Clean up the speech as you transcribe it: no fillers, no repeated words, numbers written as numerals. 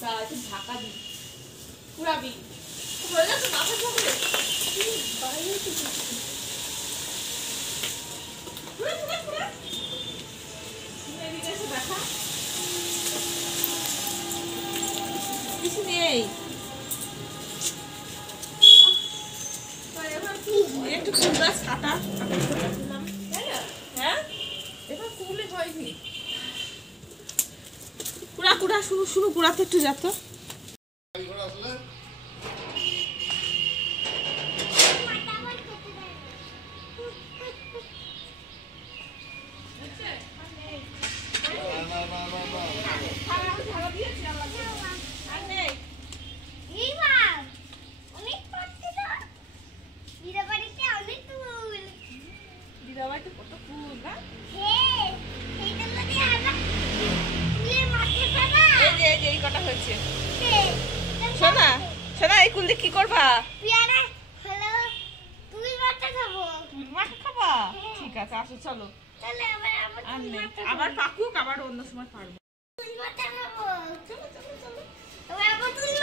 তা একটু ঢাকা দি পুরাবি হয়ে গেছে মাথা ঝাঁকড়ে বাইরে এদিকে এসে দেখা কিছু নেই একটু কুমড়া ছাটা হ্যাঁ এবার কুলে হয়নি কুড়া কুড়া শুরু শুরু কুড়াতে একটু যেত সোনা সোনা এই কুল দিয়ে কি করবা খাবা ঠিক আছে আসো চলো আবার পাকুক আবার অন্য সময় পারবো চলো চলো চলো